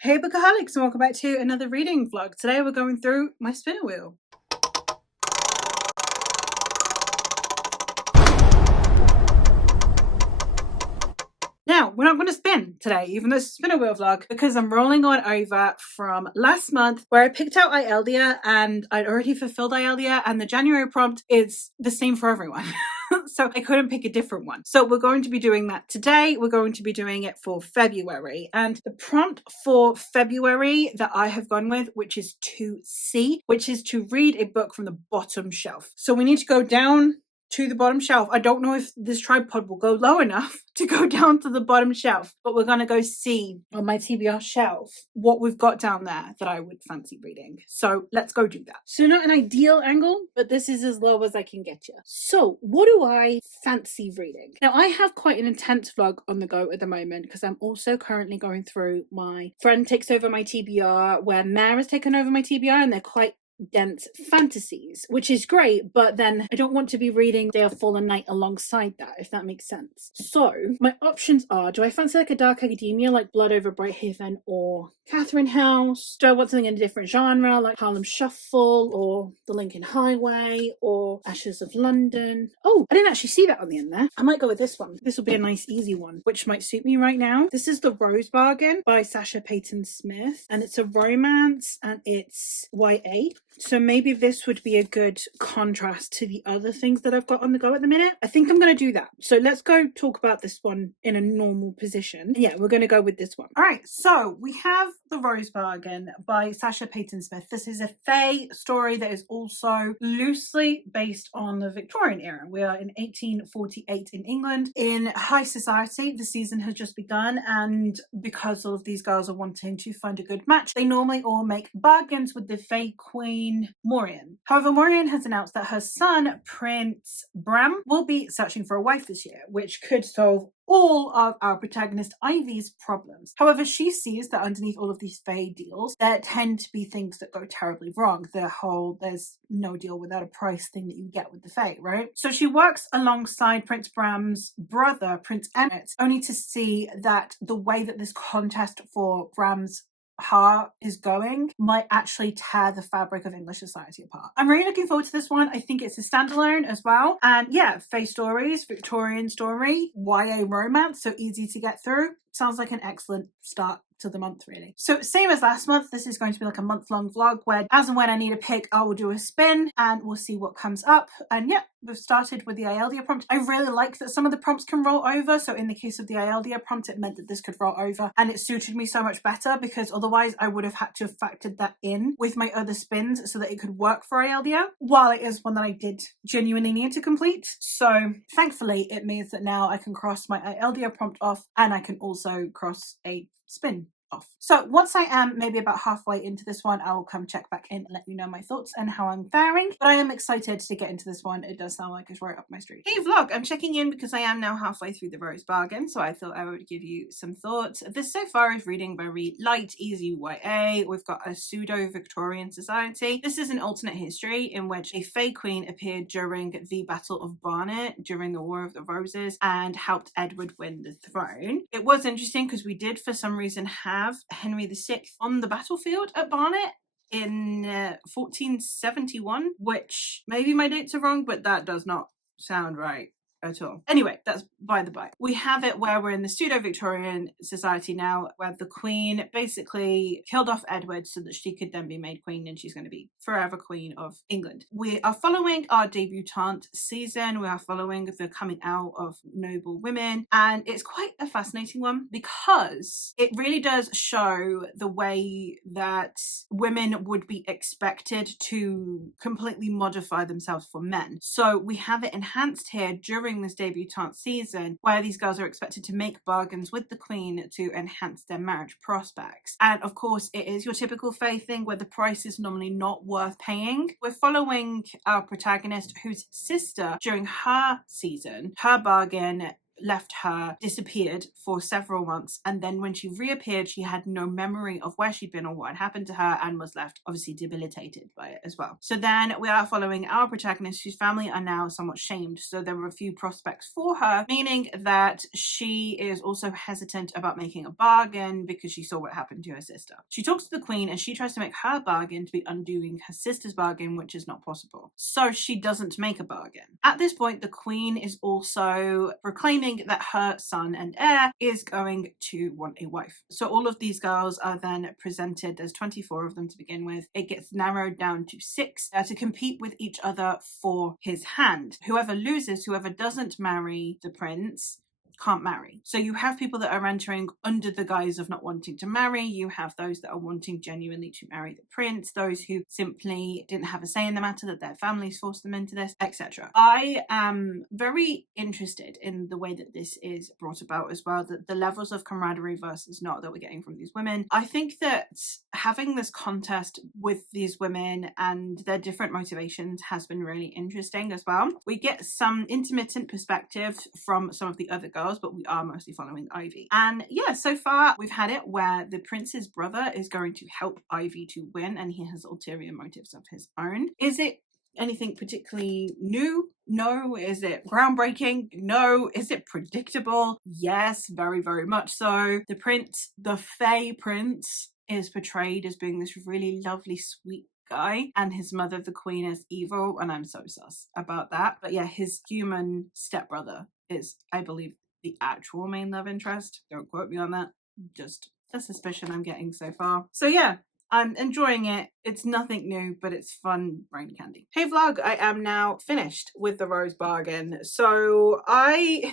Hey Bookaholics, and welcome back to another reading vlog. Today we're going through my spinner wheel. Now, we're not going to spin today, even though it's a spinner wheel vlog, because I'm rolling on over from last month where I picked out Ieldia and I'd already fulfilled Ieldia, and the January prompt is the same for everyone. So I couldn't pick a different one. So we're going to be doing that today. We're going to be doing it for February. And the prompt for February that I have gone with, which is 2C, which is to read a book from the bottom shelf. So we need to go down to the bottom shelf. I don't know if this tripod will go low enough to go down to the bottom shelf, but we're going to go see on my TBR shelf what we've got down there that I would fancy reading. So let's go do that. So not an ideal angle, but this is as low as I can get you. So what do I fancy reading? Now I have quite an intense vlog on the go at the moment because I'm also currently going through my friend takes over my TBR where Mare has taken over my TBR, and they're quite dense fantasies, which is great, but then I don't want to be reading Day of Fallen Night alongside that, if that makes sense. So my options are, do I fancy like a dark academia like Blood Over Brighthaven or Catherine House? Do I want something in a different genre like Harlem Shuffle or The Lincoln Highway or Ashes of London? Oh, I didn't actually see that on the end there. I might go with this one. This will be a nice easy one, which might suit me right now. This is The Rose Bargain by Sasha Payton Smith, and it's a romance and it's YA. So maybe this would be a good contrast to the other things that I've got on the go at the minute. I think I'm going to do that. So let's go talk about this one in a normal position. Yeah, we're going to go with this one. All right, so we have The Rose Bargain by Sasha Payton Smith. This is a fae story that is also loosely based on the Victorian era. We are in 1848 in England. In high society, the season has just begun, and because all of these girls are wanting to find a good match, they normally all make bargains with the fae queen Morian. However, Morian has announced that her son, Prince Bram, will be searching for a wife this year, which could solve all of our protagonist Ivy's problems. However, she sees that underneath all of these fae deals, there tend to be things that go terribly wrong. The whole there's no deal without a price thing that you get with the fae, right? So she works alongside Prince Bram's brother, Prince Emmett, only to see that the way that this contest for Bram's heart is going might actually tear the fabric of English society apart. I'm really looking forward to this one. I think it's a standalone as well. And yeah, fae stories, Victorian story, YA romance, so easy to get through. Sounds like an excellent start to the month, really. So same as last month, this is going to be like a month-long vlog where as and when I need a pick, I will do a spin and we'll see what comes up. And yeah, we've started with the Ieldia prompt. I really like that some of the prompts can roll over. So in the case of the Ieldia prompt, it meant that this could roll over, and it suited me so much better because otherwise I would have had to have factored that in with my other spins so that it could work for Ieldia, while it is one that I did genuinely need to complete. So thankfully it means that now I can cross my Ieldia prompt off, and I can also cross a spin off. So once I am maybe about halfway into this one, I will come check back in and let you know my thoughts and how I'm faring. But I am excited to get into this one. It does sound like it's right up my street. Hey vlog, I'm checking in because I am now halfway through The Rose Bargain, so I thought I would give you some thoughts. This so far is reading very light, easy YA. We've got a pseudo-Victorian society. This is an alternate history in which a fae queen appeared during the Battle of Barnet during the War of the Roses and helped Edward win the throne. It was interesting because we did for some reason have Henry VI on the battlefield at Barnet in 1471, which maybe my dates are wrong, but that does not sound right at all. Anyway, that's by the by. We have it where we're in the pseudo-Victorian society now, where the queen basically killed off Edward so that she could then be made queen, and she's going to be forever queen of England. We are following our debutante season. We are following the coming out of noble women, and it's quite a fascinating one because it really does show the way that women would be expected to completely modify themselves for men. So we have it enhanced here during this debutante season where these girls are expected to make bargains with the queen to enhance their marriage prospects. And of course it is your typical fae thing where the price is normally not worth paying. We're following our protagonist whose sister during her season, her bargain left her, disappeared for several months, and then when she reappeared, she had no memory of where she'd been or what had happened to her, and was left obviously debilitated by it as well. So then we are following our protagonist, whose family are now somewhat shamed, so there were a few prospects for her, meaning that she is also hesitant about making a bargain because she saw what happened to her sister. She talks to the queen and she tries to make her bargain to be undoing her sister's bargain, which is not possible. So she doesn't make a bargain. At this point, the queen is also proclaiming that her son and heir is going to want a wife. So all of these girls are then presented. There's 24 of them to begin with. It gets narrowed down to 6 to compete with each other for his hand. Whoever loses, whoever doesn't marry the prince, can't marry. So you have people that are entering under the guise of not wanting to marry. You have those that are wanting genuinely to marry the prince, those who simply didn't have a say in the matter, that their families forced them into this, etc. I am very interested in the way that this is brought about as well, that the levels of camaraderie versus not that we're getting from these women. I think that having this contest with these women and their different motivations has been really interesting as well. We get some intermittent perspective from some of the other girls, but we are mostly following Ivy. And yeah, so far we've had it where the prince's brother is going to help Ivy to win, and he has ulterior motives of his own. Is it anything particularly new? No. Is it groundbreaking? No. Is it predictable? Yes, very, very much so. The prince, the Fey prince, is portrayed as being this really lovely, sweet guy, and his mother, the queen, is evil, and I'm so sus about that. But yeah, his human stepbrother is, I believe, the actual main love interest. Don't quote me on that. Just a suspicion I'm getting so far. So yeah, I'm enjoying it. It's nothing new, but it's fun brain candy. Hey vlog, I am now finished with The Rose Bargain. So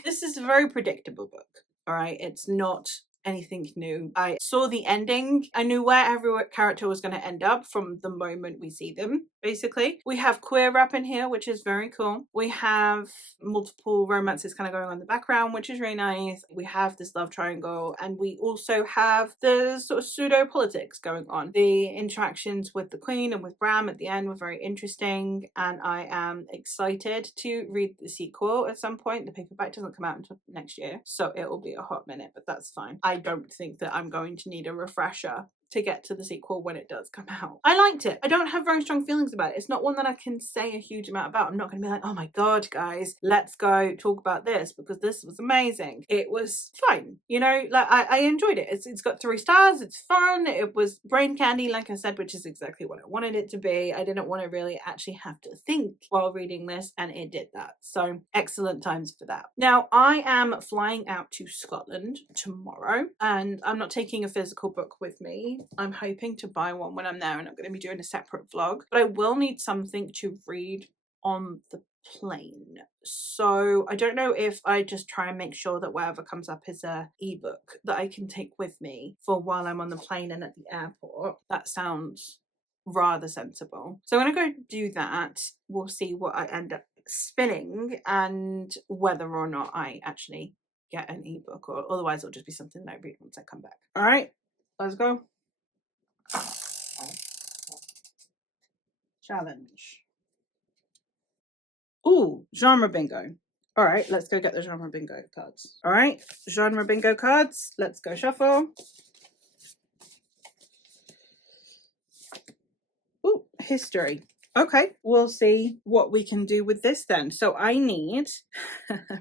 this is a very predictable book. All right, it's not anything new. I saw the ending. I knew where every character was going to end up from the moment we see them, basically. We have queer rap in here, which is very cool. We have multiple romances kind of going on in the background, which is really nice. We have this love triangle, and we also have the sort of pseudo politics going on. The interactions with the queen and with Bram at the end were very interesting, and I am excited to read the sequel at some point. The paperback doesn't come out until next year, so it will be a hot minute, but that's fine. I don't think that I'm going to need a refresher to get to the sequel when it does come out. I liked it. I don't have very strong feelings about it. It's not one that I can say a huge amount about. I'm not going to be like, oh my god, guys, let's go talk about this because this was amazing. It was fine. You know, like I enjoyed it. It's got 3 stars. It's fun. It was brain candy, like I said, which is exactly what I wanted it to be. I didn't want to really actually have to think while reading this, and it did that. So excellent times for that. Now, I am flying out to Scotland tomorrow, and I'm not taking a physical book with me. I'm hoping to buy one when I'm there, and I'm going to be doing a separate vlog, but I will need something to read on the plane. So I don't know if I just try and make sure that whatever comes up is a ebook that I can take with me for while I'm on the plane and at the airport. That sounds rather sensible. So I'm going to go do that. We'll see what I end up spinning and whether or not I actually get an ebook, or otherwise it'll just be something that I read once I come back. All right, let's go. Challenge. Ooh, genre bingo. All right, let's go get the genre bingo cards. All right, genre bingo cards. Let's go shuffle. Ooh, history. Okay, we'll see what we can do with this then. So I need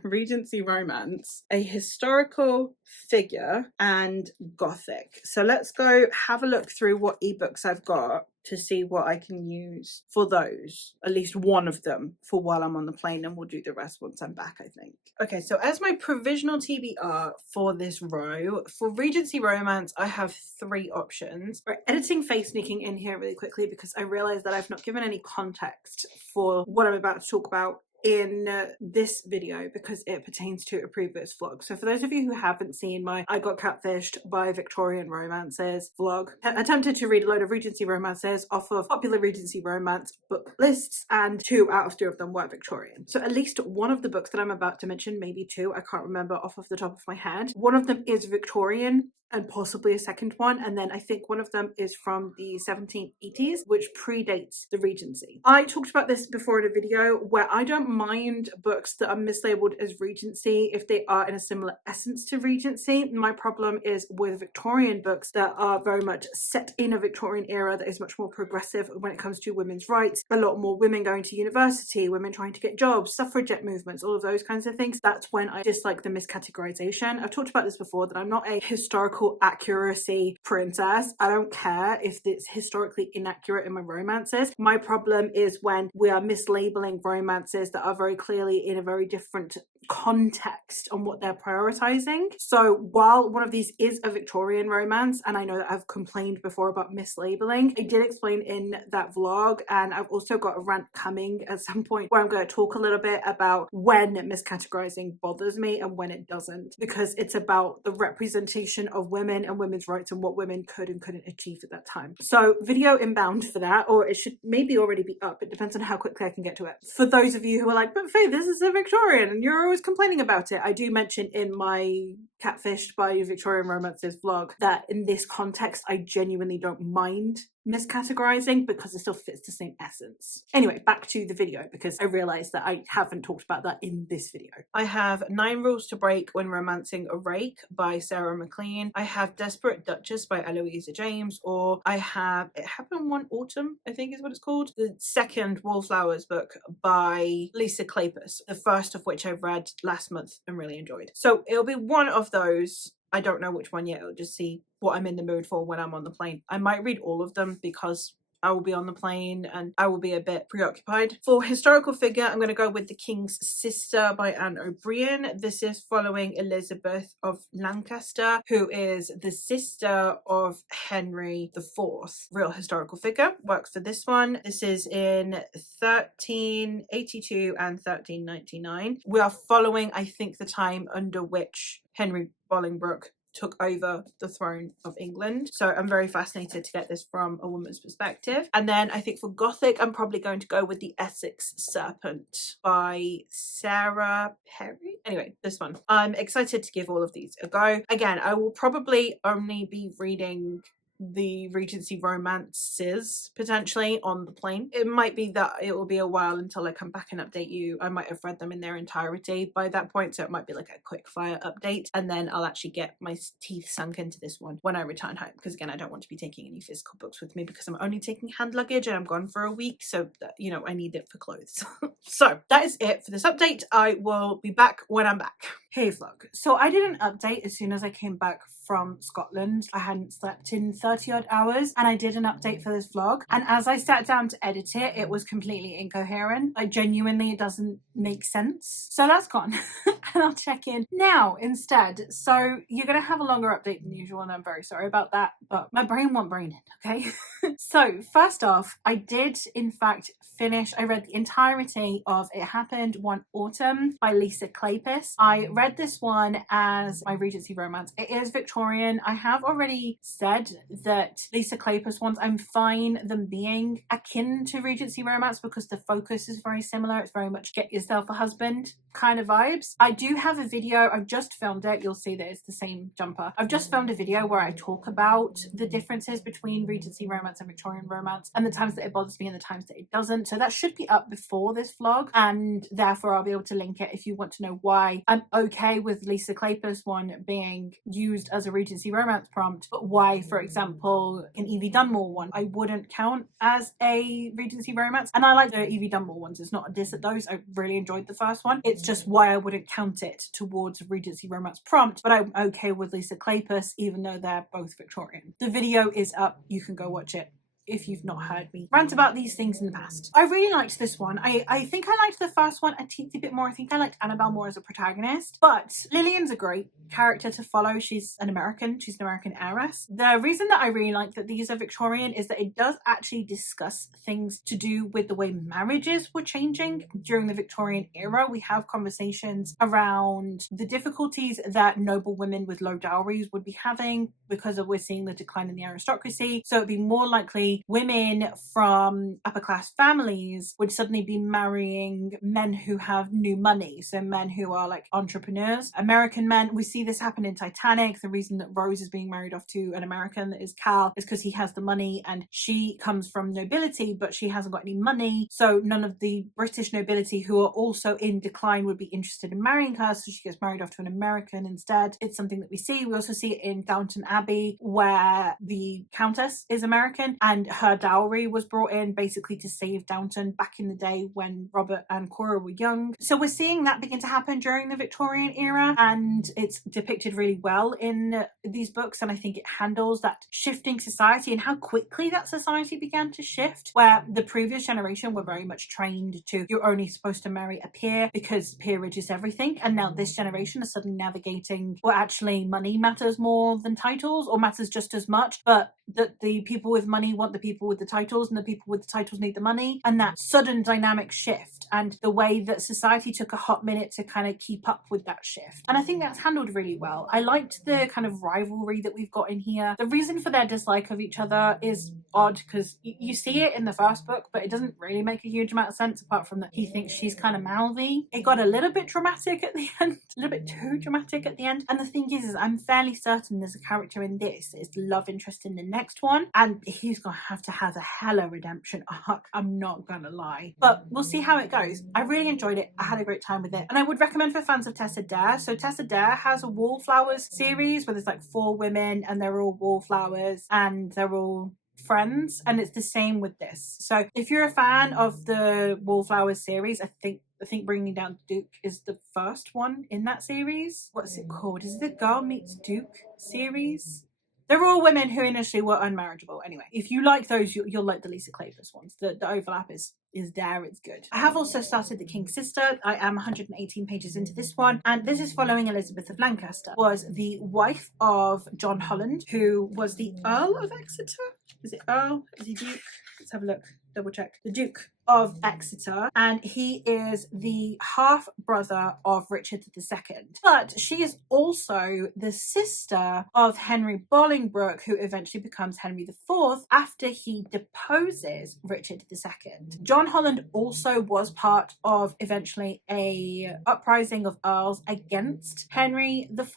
Regency romance, a historical figure, and gothic. So let's go have a look through what ebooks I've got to see what I can use for those, at least one of them, for while I'm on the plane, and we'll do the rest once I'm back, I think. Okay, so as my provisional TBR for this row, for Regency romance, I have 3 options. We're editing face sneaking in here really quickly because I realized that I've not given any context for what I'm about to talk about in this video because it pertains to a previous vlog. So for those of you who haven't seen my I Got Catfished by Victorian Romances vlog, I attempted to read a load of Regency romances off of popular Regency romance book lists, and 2 out of 3 of them were Victorian. So at least one of the books that I'm about to mention, maybe 2, I can't remember off of the top of my head, one of them is Victorian and possibly a second one, and then I think one of them is from the 1780s, which predates the Regency. I talked about this before in a video where I don't mind books that are mislabeled as Regency if they are in a similar essence to Regency. My problem is with Victorian books that are very much set in a Victorian era that is much more progressive when it comes to women's rights. A lot more women going to university, women trying to get jobs, suffragette movements, all of those kinds of things. That's when I dislike the miscategorization. I've talked about this before, that I'm not a historical accuracy princess. I don't care if it's historically inaccurate in my romances. My problem is when we are mislabeling romances that are very clearly in a very different context on what they're prioritizing. So while one of these is a Victorian romance, and I know that I've complained before about mislabeling, I did explain in that vlog, and I've also got a rant coming at some point where I'm going to talk a little bit about when miscategorizing bothers me and when it doesn't, because it's about the representation of women and women's rights and what women could and couldn't achieve at that time. So video inbound for that, or it should maybe already be up. It depends on how quickly I can get to it. For those of you who are like, but Faye, this is a Victorian and you're always complaining about it, I do mention in my Catfished by Victorian Romances vlog that in this context I genuinely don't mind miscategorizing because it still fits the same essence. Anyway, back to the video, because I realized that I haven't talked about that in this video. I have 9 Rules to Break When Romancing a Rake by Sarah McLean. I have Desperate Duchess by Eloisa James, or I have It Happened One Autumn, I think is what it's called, the second Wallflowers book by Lisa Kleypas, the first of which I read last month and really enjoyed. So it'll be one of those. I don't know which one yet. I'll just see what I'm in the mood for when I'm on the plane. I might read all of them because I will be on the plane and I will be a bit preoccupied. For historical figure, I'm going to go with The King's Sister by Anne O'Brien. This is following Elizabeth of Lancaster, who is the sister of Henry IV. Real historical figure. Works for this one. This is in 1382 and 1399. We are following, I think, the time under which Henry Bolingbroke took over the throne of England. So I'm very fascinated to get this from a woman's perspective. And then I think for Gothic, I'm probably going to go with The Essex Serpent by Sarah Perry. Anyway, this one. I'm excited to give all of these a go. Again, I will probably only be reading the Regency romances potentially on the plane. It might be that it will be a while until I come back and update you. I might have read them in their entirety by that point, so it might be like a quick fire update, and then I'll actually get my teeth sunk into this one when I return home, because again, I don't want to be taking any physical books with me because I'm only taking hand luggage and I'm gone for a week, so that, you know, I need it for clothes. So that is it for this update. I will be back when I'm back. Hey vlog. So I did an update as soon as I came back from Scotland. I hadn't slept in 30 odd hours and I did an update for this vlog, and as I sat down to edit it, it was completely incoherent. Like genuinely it doesn't make sense. So that's gone and I'll check in now instead. So you're gonna have a longer update than usual and I'm very sorry about that, but my brain won't brain it, okay? So first off, I did in fact finish, I read the entirety of It Happened One Autumn by Lisa Kleypas. I read this one as my Regency romance. It is Victorian. I have already said that Lisa Kleypas ones, I'm fine them being akin to Regency romance because the focus is very similar. It's very much get yourself a husband kind of vibes. I do have a video, I've just filmed it, you'll see that it's the same jumper. I've just filmed a video where I talk about the differences between Regency romance and Victorian romance and the times that it bothers me and the times that it doesn't. So that should be up before this vlog, and therefore I'll be able to link it if you want to know why I'm okay with Lisa Kleypas one being used as a Regency romance prompt, but why, for example, an Evie Dunmore one I wouldn't count as a Regency romance. And I like the Evie Dunmore ones. It's not a diss at those. I really enjoyed the first one. It's just why I wouldn't count it towards a Regency romance prompt, but I'm okay with Lisa Kleypas even though they're both Victorian. The video is up. You can go watch it if you've not heard me rant about these things in the past. I really liked this one. I think I liked the first one a teensy bit more. I think I liked Annabelle more as a protagonist, but Lillian's a great character to follow. She's an American heiress. The reason that I really like that these are Victorian is that it does actually discuss things to do with the way marriages were changing during the Victorian era. We have conversations around the difficulties that noble women with low dowries would be having because of we're seeing the decline in the aristocracy. So it'd be more likely why women from upper class families would suddenly be marrying men who have new money. So men who are like entrepreneurs, American men. We see this happen in Titanic. The reason that Rose is being married off to an American that is Cal is because he has the money, and she comes from nobility, but she hasn't got any money. So none of the British nobility, who are also in decline, would be interested in marrying her. So she gets married off to an American instead. It's something that we see. We also see it in Downton Abbey, where the Countess is American and her dowry was brought in basically to save Downton back in the day when Robert and Cora were young. So we're seeing that begin to happen during the Victorian era, and it's depicted really well in these books. And I think it handles that shifting society and how quickly that society began to shift, where the previous generation were very much trained to, you're only supposed to marry a peer because peerage is everything. And now this generation is suddenly navigating, well, actually money matters more than titles, or matters just as much, but that the people with money want the people with the titles, and the people with the titles need the money. And that sudden dynamic shift, and the way that society took a hot minute to kind of keep up with that shift. And I think that's handled really well. I liked the kind of rivalry that we've got in here. The reason for their dislike of each other is odd, because you see it in the first book, but it doesn't really make a huge amount of sense, apart from that he thinks she's kind of mouthy. It got a little bit dramatic at the end, a little bit too dramatic at the end. And the thing is I'm fairly certain there's a character in this that is the love interest in the next one, and he's gonna have to have a hella redemption arc, I'm not gonna lie, but we'll see how it goes. I really enjoyed it. I had a great time with it, and I would recommend for fans of Tessa Dare. So Tessa Dare has a Wallflowers series where there's like 4 women and they're all wallflowers and they're all friends, and it's the same with this. So if you're a fan of the Wallflowers series, I think Bringing Down Duke is the first one in that series. What's it called? Is it the Girl Meets Duke series? They're all women who initially were unmarriageable. Anyway, if you like those, you'll like the Lisa Kleypas ones. The overlap is there. It's good. I have also started The King's Sister. I am 118 pages into this one, and this is following Elizabeth of Lancaster. Was the wife of John Holland, who was the Earl of Exeter. Is it Earl? Is he Duke? Let's have a look. Double check. The Duke of Exeter, and he is the half brother of Richard II. But she is also the sister of Henry Bolingbroke, who eventually becomes Henry IV after he deposes Richard II. John Holland also was part of eventually a uprising of earls against Henry IV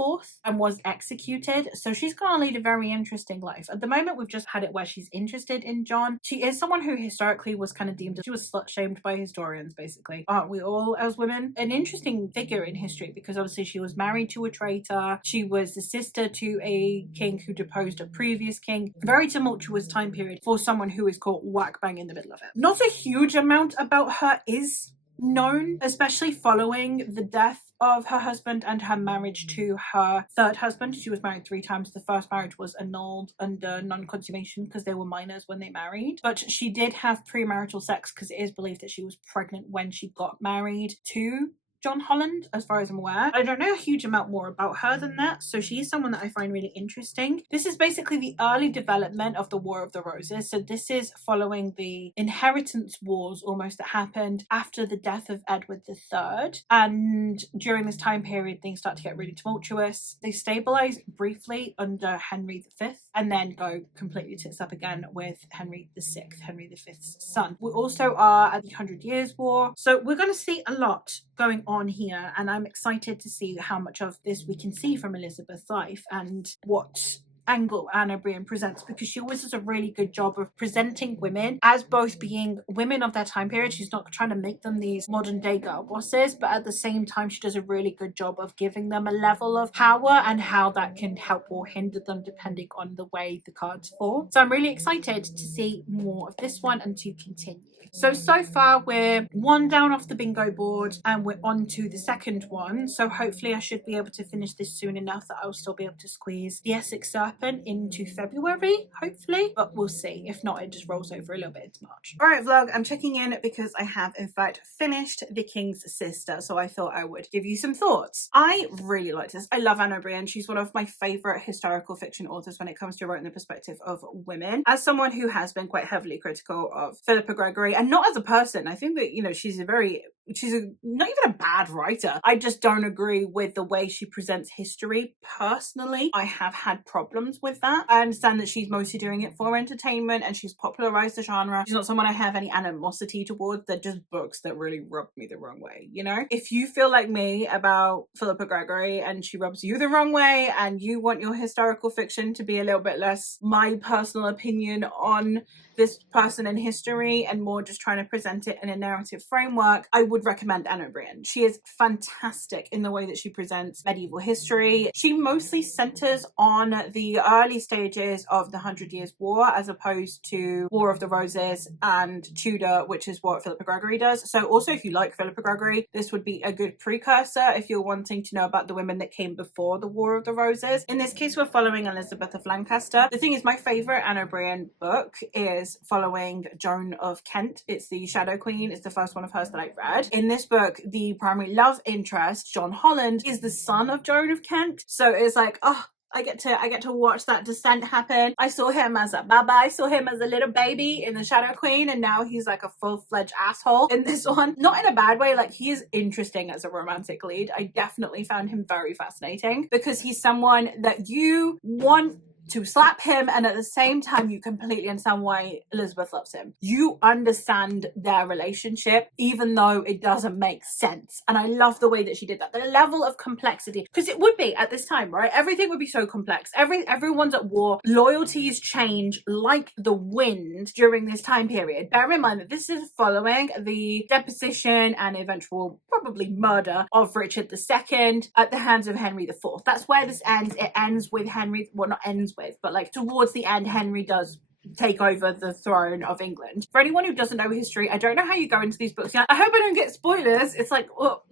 and was executed. So she's going to lead a very interesting life. At the moment, we've just had it where she's interested in John. She is someone who historically was kind of deemed, she was slut shamed by historians, basically. Aren't we all as women? An interesting figure in history, because obviously she was married to a traitor. She was the sister to a king who deposed a previous king. Very tumultuous time period for someone who is caught whack bang in the middle of it. Not a huge amount about her is known, especially following the death of her husband and her marriage to her third husband. She was married 3 times. The first marriage was annulled under non-consummation because they were minors when they married, but she did have premarital sex because it is believed that she was pregnant when she got married to John Holland, as far as I'm aware. I don't know a huge amount more about her than that, so she's someone that I find really interesting. This is basically the early development of the War of the Roses, so this is following the inheritance wars almost that happened after the death of Edward III, and during this time period things start to get really tumultuous. They stabilize briefly under Henry V and then go completely tits up again with Henry VI, Henry V's son. We also are at the 100 Years' War, so we're going to see a lot going on here, and I'm excited to see how much of this we can see from Elizabeth's life and what angle Anna Brian presents, because she always does a really good job of presenting women as both being women of their time period. She's not trying to make them these modern day girl bosses, but at the same time she does a really good job of giving them a level of power and how that can help or hinder them depending on the way the cards fall. So I'm really excited to see more of this one and to continue. So far we're 1 down off the bingo board and we're on to the second one. So hopefully I should be able to finish this soon enough that I'll still be able to squeeze the Essex Serpent into February, hopefully, but we'll see. If not, it just rolls over a little bit into March. All right, vlog, I'm checking in because I have in fact finished The King's Sister, so I thought I would give you some thoughts. I really like this. I love Anna Brian. She's one of my favorite historical fiction authors when it comes to writing the perspective of women. As someone who has been quite heavily critical of Philippa Gregory, and not as a person, I think that, you know, she's a very not even a bad writer. I just don't agree with the way she presents history personally. I have had problems with that. I understand that she's mostly doing it for entertainment and she's popularized the genre. She's not someone I have any animosity towards. They're just books that really rub me the wrong way, you know? If you feel like me about Philippa Gregory and she rubs you the wrong way and you want your historical fiction to be a little bit less my personal opinion on this person in history and more just trying to present it in a narrative framework, I would recommend Anne O'Brien. She is fantastic in the way that she presents medieval history. She mostly centers on the early stages of the 100 Years' War as opposed to War of the Roses and Tudor, which is what Philippa Gregory does. So also, if you like Philippa Gregory, this would be a good precursor if you're wanting to know about the women that came before the War of the Roses. In this case, we're following Elizabeth of Lancaster. The thing is, my favorite Anne O'Brien book is following Joan of Kent. It's the Shadow Queen. It's the first one of hers that I've read. In this book, the primary love interest, John Holland, is the son of Joan of Kent. So it's like, oh, I get to watch that descent happen. I saw him as a baba. I saw him as a little baby in the Shadow Queen, and now he's like a full-fledged asshole in this one. Not in a bad way, like he is interesting as a romantic lead. I definitely found him very fascinating because he's someone that you want to slap him, and at the same time you completely understand why Elizabeth loves him. You understand their relationship even though it doesn't make sense, and I love the way that she did that. The level of complexity, because it would be at this time, right? Everything would be so complex. Everyone's at war. Loyalties change like the wind during this time period. Bear in mind that this is following the deposition and eventual probably murder of Richard II at the hands of Henry IV. That's where this ends. It ends with Henry, well, not ends with, but like towards the end, Henry does take over the throne of England. For anyone who doesn't know history, I don't know how you go into these books. I hope I don't get spoilers. It's like, well,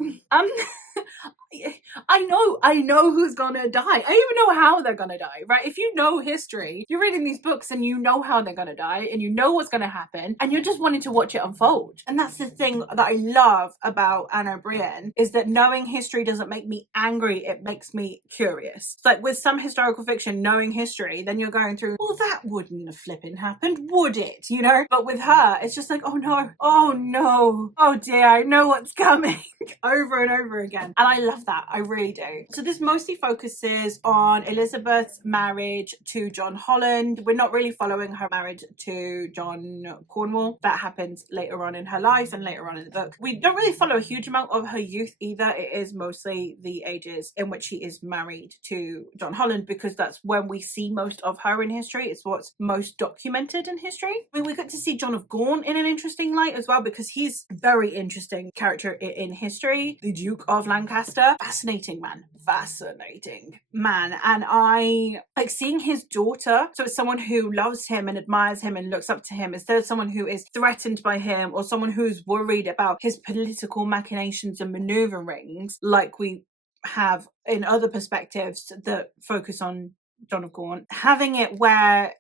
I know who's gonna die. I even know how they're gonna die, right? If you know history, you're reading these books and you know how they're gonna die and you know what's gonna happen and you're just wanting to watch it unfold. And that's the thing that I love about Anne O'Brien, is that knowing history doesn't make me angry, it makes me curious. It's like with some historical fiction, knowing history, then you're going through, well, that wouldn't have flipping happened, would it? You know? But with her, it's just like, oh no, oh dear, I know what's coming over and over again. And I love that. I really do. So this mostly focuses on Elizabeth's marriage to John Holland. We're not really following her marriage to John Cornwall. That happens later on in her life and later on in the book. We don't really follow a huge amount of her youth either. It is mostly the ages in which she is married to John Holland, because that's when we see most of her in history. It's what's most documented in history. I mean, we get to see John of Gaunt in an interesting light as well, because he's a very interesting character in history. The Duke of Lancaster, fascinating man. And I like seeing his daughter, so it's someone who loves him and admires him and looks up to him, instead of someone who is threatened by him or someone who's worried about his political machinations and maneuverings, like we have in other perspectives that focus on John of Gaunt. Having it where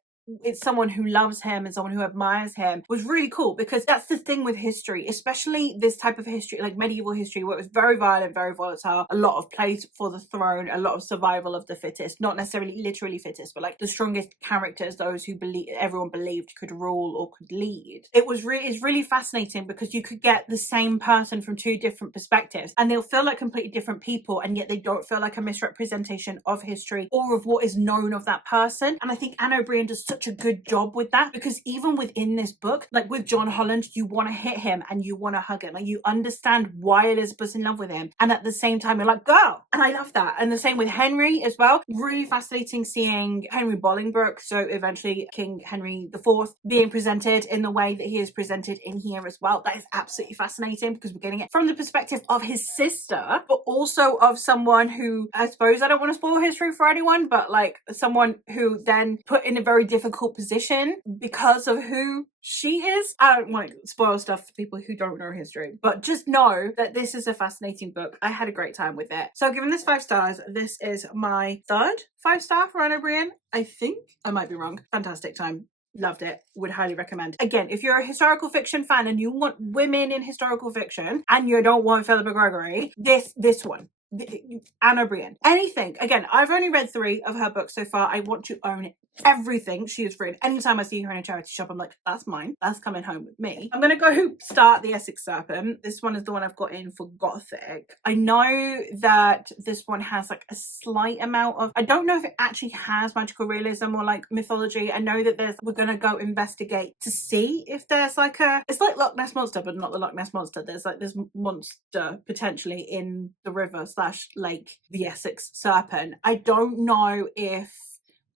it's someone who loves him and someone who admires him was really cool, because that's the thing with history, especially this type of history, like medieval history, where it was very violent, very volatile, a lot of plays for the throne, a lot of survival of the fittest, not necessarily literally fittest, but like the strongest characters, those who everyone believed could rule or could lead. It's really fascinating, because you could get the same person from two different perspectives and they'll feel like completely different people, and yet they don't feel like a misrepresentation of history or of what is known of that person. And I think Anne O'Brien does such a good job with that, because even within this book, like with John Holland, you want to hit him and you want to hug him, like you understand why Elizabeth's in love with him, and at the same time you're like, girl. And I love that. And the same with Henry as well. Really fascinating seeing Henry Bolingbroke, so eventually King Henry IV, being presented in the way that he is presented in here as well. That is absolutely fascinating, because we're getting it from the perspective of his sister, but also of someone who, I suppose, I don't want to spoil history for anyone, but like someone who then put in a very difficult position because of who she is. I don't want to spoil stuff for people who don't know history, but just know that this is a fascinating book. I had a great time with it. So giving this 5 stars, this is my third 5-star for Anne O'Brien. I think I might be wrong. Fantastic time. Loved it. Would highly recommend. Again, if you're a historical fiction fan and you want women in historical fiction and you don't want Philippa Gregory, this one. Anne O'Brien. Anything. Again, I've only read 3 of her books so far. I want to own everything she has written. Anytime I see her in a charity shop, I'm like, that's mine. That's coming home with me. I'm gonna go start The Essex Serpent. This one is the one I've got in for Gothic. I know that this one has like a slight amount of, I don't know if it actually has magical realism or like mythology. I know that we're gonna go investigate to see if there's like it's like Loch Ness Monster, but not the Loch Ness Monster. There's like this monster potentially in the river / lake, the Essex Serpent. I don't know if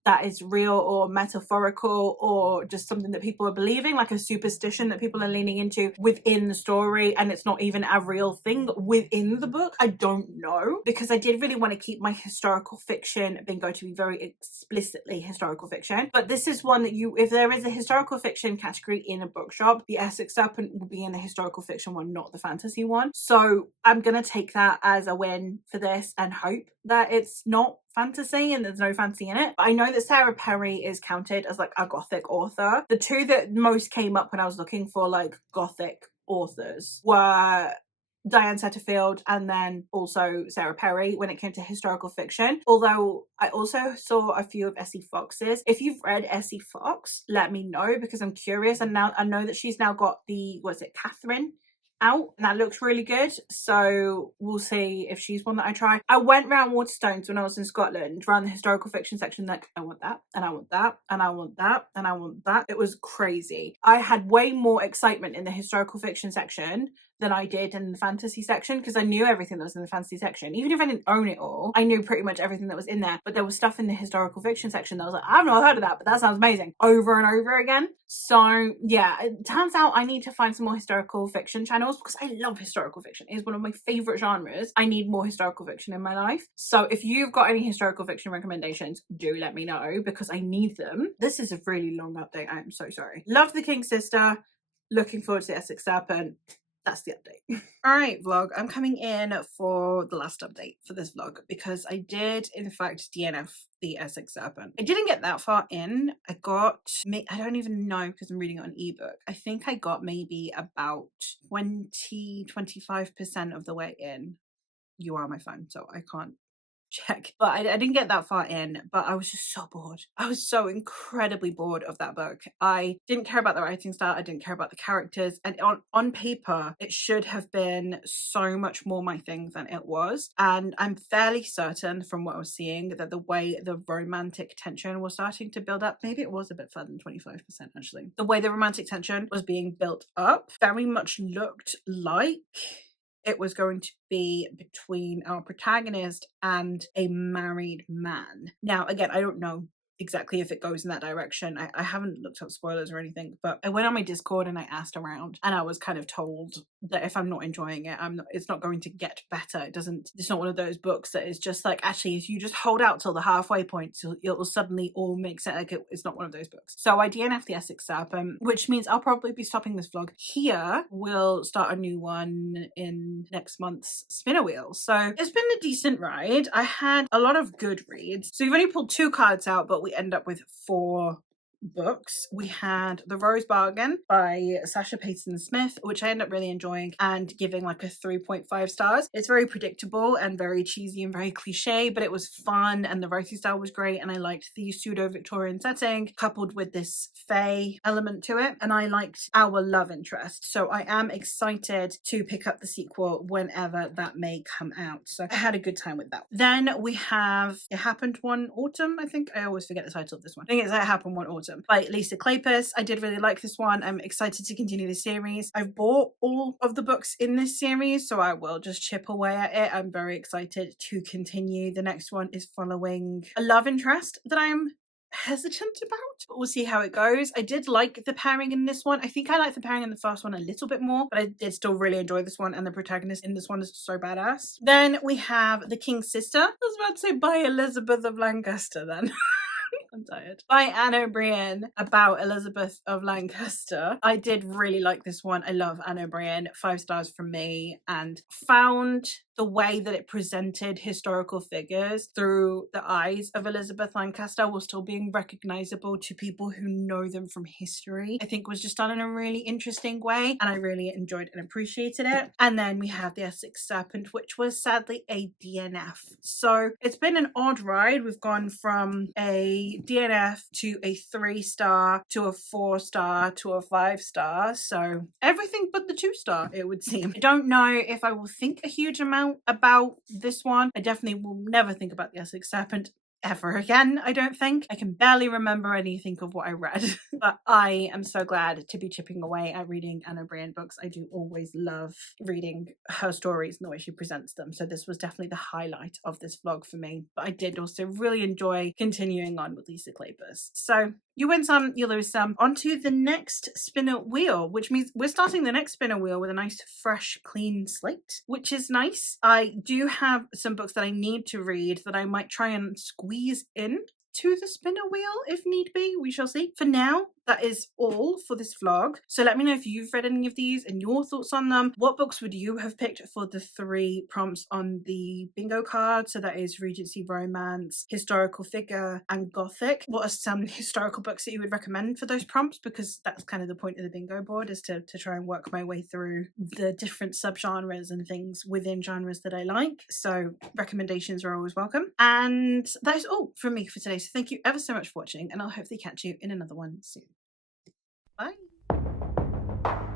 that is real or metaphorical or just something that people are believing, like a superstition that people are leaning into within the story, and it's not even a real thing within the book. I don't know, because I did really want to keep my historical fiction bingo to be very explicitly historical fiction. But this is one that if there is a historical fiction category in a bookshop, the Essex Serpent will be in the historical fiction one, not the fantasy one. So I'm gonna take that as a win for this and hope that it's not fantasy and there's no fantasy in it. But I know that Sarah Perry is counted as like a Gothic author. The 2 that most came up when I was looking for like Gothic authors were Diane Setterfield and then also Sarah Perry when it came to historical fiction. Although I also saw a few of Essie Fox's. If you've read Essie Fox, let me know, because I'm curious. And now I know that she's now got Catherine out, and that looks really good, so we'll see if she's one that I try. I went round Waterstones when I was in Scotland, around the historical fiction section, like, I want that, and I want that, and I want that, and I want that. It was crazy. I had way more excitement in the historical fiction section than I did in the fantasy section, because I knew everything that was in the fantasy section. Even if I didn't own it all, I knew pretty much everything that was in there. But there was stuff in the historical fiction section that I was like, I've not heard of that, but that sounds amazing, over and over again. So yeah, it turns out I need to find some more historical fiction channels, because I love historical fiction. It is one of my favorite genres. I need more historical fiction in my life. So if you've got any historical fiction recommendations, do let me know, because I need them. This is a really long update. I am so sorry. Love The King's Sister. Looking forward to The Essex Serpent. That's the update. All right, vlog. I'm coming in for the last update for this vlog, because I did, in fact, DNF The Essex Serpent. I didn't get that far in. I don't even know, because I'm reading it on ebook. I think I got maybe about 20-25% of the way in. You are my phone, so I can't check, but I didn't get that far in. But I was just so bored. I was so incredibly bored of that book. I didn't care about the writing style. I didn't care about the characters, and on paper it should have been so much more my thing than it was. And I'm fairly certain from what I was seeing that the way the romantic tension was starting to build up, maybe it was a bit further than 25% actually, the way the romantic tension was being built up very much looked like it was going to be between our protagonist and a married man. Now, again, I don't know exactly if it goes in that direction. I haven't looked up spoilers or anything, but I went on my Discord and I asked around, and I was kind of told that if I'm not enjoying it, it's not going to get better. It's not one of those books that is just like, actually, if you just hold out till the halfway point, it will suddenly all make sense. Like, it's not one of those books. So I DNF The Essex Serpent, which means I'll probably be stopping this vlog here. We'll start a new one in next month's Spinner Wheel. So it's been a decent ride. I had a lot of good reads. So we've only pulled 2 cards out, but we end up with 4 books. We had The Rose Bargain by Sasha Payton Smith, which I end up really enjoying and giving like a 3.5 stars. It's very predictable and very cheesy and very cliche, but it was fun and the writing style was great, and I liked the pseudo-Victorian setting coupled with this fae element to it, and I liked our love interest. So I am excited to pick up the sequel whenever that may come out. So I had a good time with that. Then we have It Happened One Autumn, I think. I always forget the title of this one. I think it's It Happened One Autumn by Lisa Kleypas. I did really like this one. I'm excited to continue the series. I've bought all of the books in this series, so I will just chip away at it. I'm very excited to continue. The next one is following a love interest that I'm hesitant about, but we'll see how it goes. I did like the pairing in this one. I think I liked the pairing in the first one a little bit more, but I did still really enjoy this one, and the protagonist in this one is so badass. Then we have The King's Sister. I was about to say by Elizabeth of Lancaster then. I'm tired. By Anne O'Brien, about Elizabeth of Lancaster. I did really like this one. I love Anne O'Brien. 5 stars from me, and found the way that it presented historical figures through the eyes of Elizabeth Lancaster while still being recognizable to people who know them from history, I think was just done in a really interesting way, and I really enjoyed and appreciated it. And then we have the Essex Serpent, which was sadly a DNF. So it's been an odd ride. We've gone from a DNF to a 3-star to a 4-star to a 5-star. So everything but the 2-star, it would seem. I don't know if I will think a huge amount about this one. I definitely will never think about the Essex Serpent ever again, I don't think. I can barely remember anything of what I read. But I am so glad to be chipping away at reading Anne O'Brien books. I do always love reading her stories and the way she presents them. So this was definitely the highlight of this vlog for me. But I did also really enjoy continuing on with Lisa Kleypas. So you win some, you lose some. On to the next spinner wheel, which means we're starting the next spinner wheel with a nice, fresh, clean slate, which is nice. I do have some books that I need to read that I might try and squeeze in to the spinner wheel if need be. We shall see. For now, that is all for this vlog. So let me know if you've read any of these and your thoughts on them. What books would you have picked for the 3 prompts on the bingo card? So that is Regency Romance, Historical Figure, and Gothic. What are some historical books that you would recommend for those prompts? Because that's kind of the point of the bingo board, is to try and work my way through the different subgenres and things within genres that I like. So recommendations are always welcome. And that is all from me for today. So thank you ever so much for watching, and I'll hopefully catch you in another one soon. Bye.